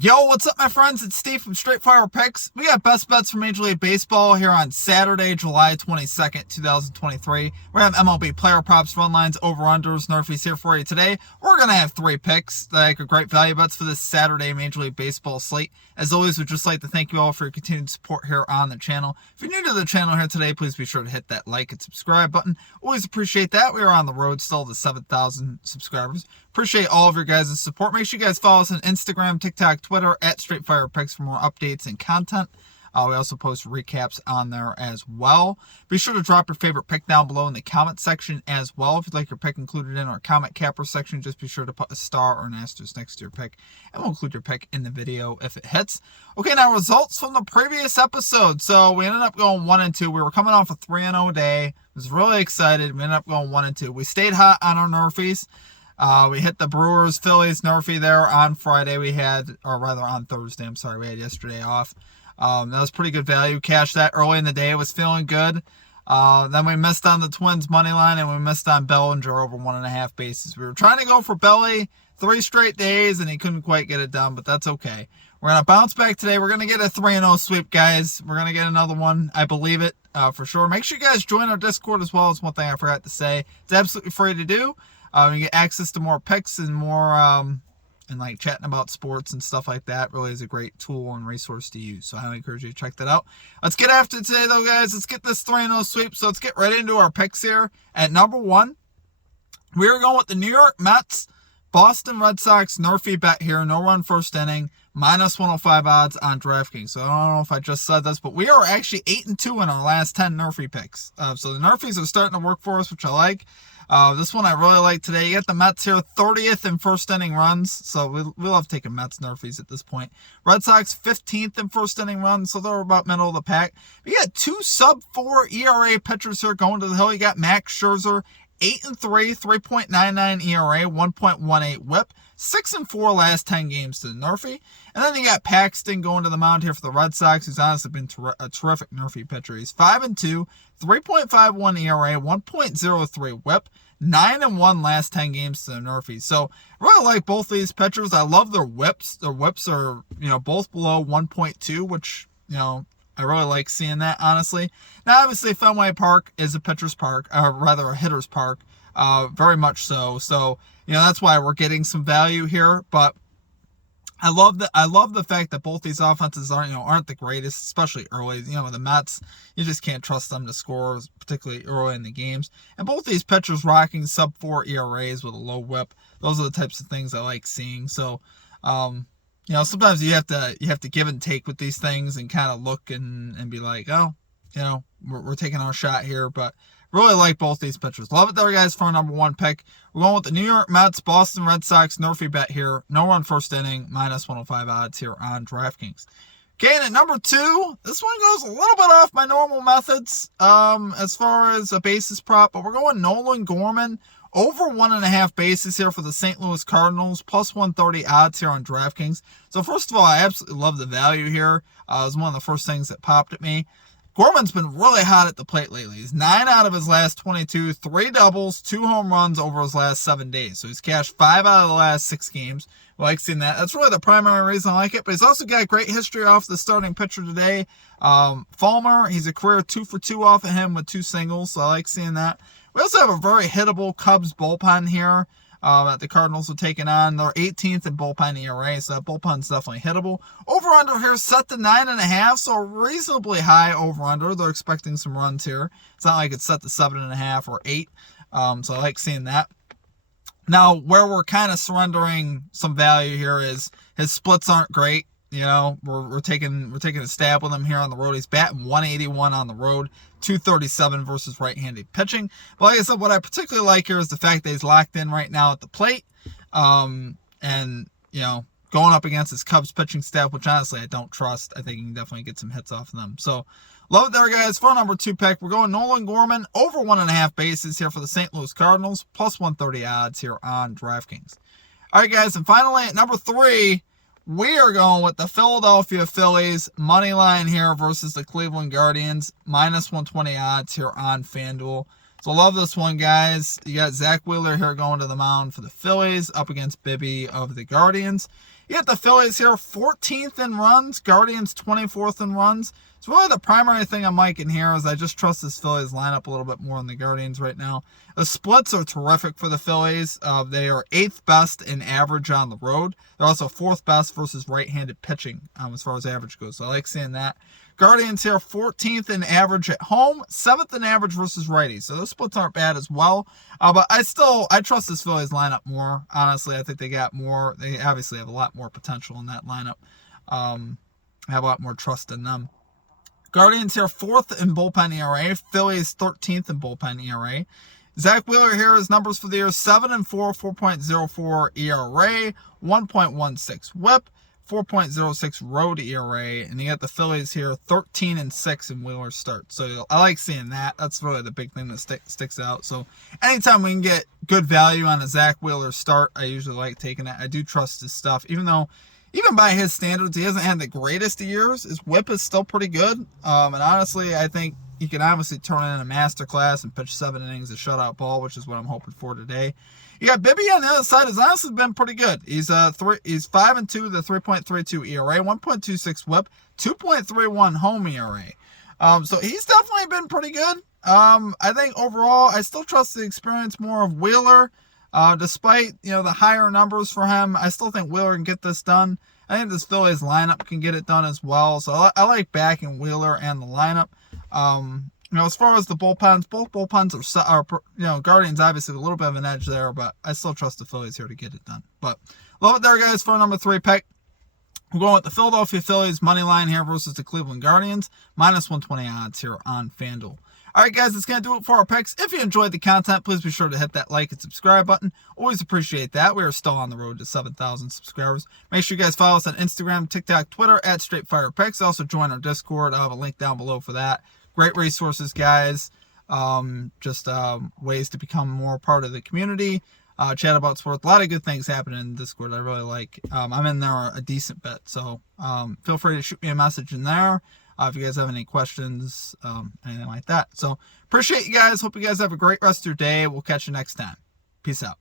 Yo, what's up, my friends? It's Steve from Straight Fire Picks. We got best bets for Major League Baseball here on Saturday, July 22nd, 2023. We're going to have MLB player props, run lines, over-unders, NRFIs here for you today. We're going to have three picks that are great value bets for this Saturday Major League Baseball slate. As always, we'd just like to thank you all for your continued support here on the channel. If you're new to the channel here today, please be sure to hit that like and subscribe button. Always appreciate that. We are on the road still to 7,000 subscribers. Appreciate all of your guys' support. Make sure you guys follow us on Instagram, TikTok, Twitter, at Straight Fire Picks for more updates and content. We also post recaps on there as well. Be sure to drop your favorite pick down below in the comment section as well. If you'd like your pick included in our comment capper section, just be sure to put a star or an asterisk next to your pick, and we'll include your pick in the video if it hits. Okay, now results from the previous episode. So we ended up going 1-2. We were coming off a 3-0 day. I was really excited. We ended up going 1-2. We stayed hot on our NRFIs. We hit the Brewers, Phillies, NRFI there on Friday. On Thursday, I'm sorry. We had yesterday off. That was pretty good value. Cashed that early in the day. It was feeling good. Then we missed on the Twins money line, and we missed on Bellinger over 1.5 bases. We were trying to go for Belly 3 straight days, and he couldn't quite get it done, but that's okay. We're going to bounce back today. We're going to get a 3-0 sweep, guys. We're going to get another one. I believe it for sure. Make sure you guys join our Discord as well. It's one thing I forgot to say. It's absolutely free to do. You get access to more picks and more, and like chatting about sports and stuff like that. Really is a great tool and resource to use. So I highly encourage you to check that out. Let's get after today, though, guys. Let's get this 3-0 sweep. So let's get right into our picks here. At number 1, we are going with the New York Mets, Boston Red Sox NRFI bet here. No run first inning, minus 105 odds on DraftKings. So I don't know if I just said this, but we are actually 8-2 in our last 10 NRFI picks. So the NRFIs are starting to work for us, which I like. This one I really like today. You get the Mets here, 30th in first inning runs. So we love taking Mets NRFIs at this point. Red Sox, 15th in first inning runs. So they're about middle of the pack. You got 2 sub-4 ERA pitchers here going to the hill. You got Max Scherzer, 8-3, 3.99 ERA, 1.18 whip. 6-4 last 10 games to the NRFI. And then you got Paxton going to the mound here for the Red Sox, who's honestly been a terrific NRFI pitcher. He's 5-2, 3.51 ERA, 1.03 whip, 9-1 last 10 games to the NRFI. So I really like both these pitchers. I love their whips. Their whips are, both below 1.2, which, I really like seeing that, honestly. Now, obviously, Fenway Park is a pitcher's park, or rather a hitter's park, very much so. So, that's why we're getting some value here. But I love the fact that both these offenses aren't the greatest, especially early. The Mets, you just can't trust them to score, particularly early in the games. And both these pitchers rocking sub-4 ERAs with a low whip. Those are the types of things I like seeing. So, sometimes you have to give and take with these things and kind of look and be like, we're taking our shot here. But really like both these pitchers. Love it there, guys, for our number 1 pick. We're going with the New York Mets, Boston Red Sox, NRFI bet here. No run first inning, minus 105 odds here on DraftKings. Okay, and at number 2, this one goes a little bit off my normal methods as far as a basis prop, but we're going Nolan Gorman, over 1.5 bases here for the St. Louis Cardinals, plus 130 odds here on DraftKings. So first of all, I absolutely love the value here. It was one of the first things that popped at me. Gorman's been really hot at the plate lately. He's 9 out of his last 22, 3 doubles, 2 home runs over his last 7 days. So he's cashed 5 out of the last 6 games. I like seeing that. That's really the primary reason I like it. But he's also got great history off the starting pitcher today. Fulmer, he's a career 2 for 2 off of him with 2 singles. So I like seeing that. We also have a very hittable Cubs bullpen here that the Cardinals are taking on. They're 18th in bullpen ERA, so that bullpen's definitely hittable. Over-under here set to 9.5, so reasonably high over-under. They're expecting some runs here. It's not like it's set to 7.5 or 8, so I like seeing that. Now, where we're kind of surrendering some value here is his splits aren't great. We're taking a stab with him here on the road. He's batting 181 on the road, 237 versus right-handed pitching. But like I said, what I particularly like here is the fact that he's locked in right now at the plate. And going up against his Cubs pitching staff, which honestly I don't trust. I think he can definitely get some hits off of them. So love it there, guys. For our number 2 pick, we're going Nolan Gorman, over 1.5 bases here for the St. Louis Cardinals, plus 130 odds here on DraftKings. All right, guys, and finally at number 3, we are going with the Philadelphia Phillies money line here versus the Cleveland Guardians, minus 120 odds here on FanDuel. So love this one, guys. You got Zach Wheeler here going to the mound for the Phillies up against Bibby of the Guardians. You got the Phillies here, 14th in runs. Guardians, 24th in runs. So really the primary thing I'm liking here is I just trust this Phillies lineup a little bit more than the Guardians right now. The splits are terrific for the Phillies. They are 8th best in average on the road. They're also 4th best versus right-handed pitching as far as average goes. So I like seeing that. Guardians here, 14th in average at home, 7th in average versus righties. So those splits aren't bad as well. But I trust this Phillies lineup more. Honestly, I think they got more. They obviously have a lot more potential in that lineup. I have a lot more trust in them. Guardians here, 4th in bullpen ERA. Phillies, 13th in bullpen ERA. Zach Wheeler here, his numbers for the year, 7-4, 4.04 ERA, 1.16 whip, 4.06 road ERA, and you got the Phillies here, 13-6 in Wheeler start. So I like seeing that. That's really the big thing that sticks out. So anytime we can get good value on a Zach Wheeler start, I usually like taking it. I do trust his stuff, even by his standards, he hasn't had the greatest of years. His whip is still pretty good. And honestly, I think he can obviously turn in a masterclass and pitch 7 innings of shutout ball, which is what I'm hoping for today. You got Bibby on the other side. Has honestly been pretty good. He's 5-2, the 3.32 ERA, 1.26 whip, 2.31 home ERA. So he's definitely been pretty good. I think overall, I still trust the experience more of Wheeler. Despite the higher numbers for him, I still think Wheeler can get this done. I think this Phillies lineup can get it done as well. So I like backing Wheeler and the lineup. As far as the bullpens, both bullpens are Guardians obviously a little bit of an edge there, but I still trust the Phillies here to get it done. But love it there, guys, for number 3 pick. We're going with the Philadelphia Phillies money line here versus the Cleveland Guardians, -120 odds here on FanDuel. All right, guys, that's going to do it for our picks. If you enjoyed the content, please be sure to hit that like and subscribe button. Always appreciate that. We are still on the road to 7,000 subscribers. Make sure you guys follow us on Instagram, TikTok, Twitter, @StraightFirePicks. Also join our Discord. I'll have a link down below for that. Great resources, guys. Ways to become more part of the community. Chat about sports. A lot of good things happening in Discord. I really like. I'm in there a decent bit. So feel free to shoot me a message in there. If you guys have any questions, anything like that. So appreciate you guys. Hope you guys have a great rest of your day. We'll catch you next time. Peace out.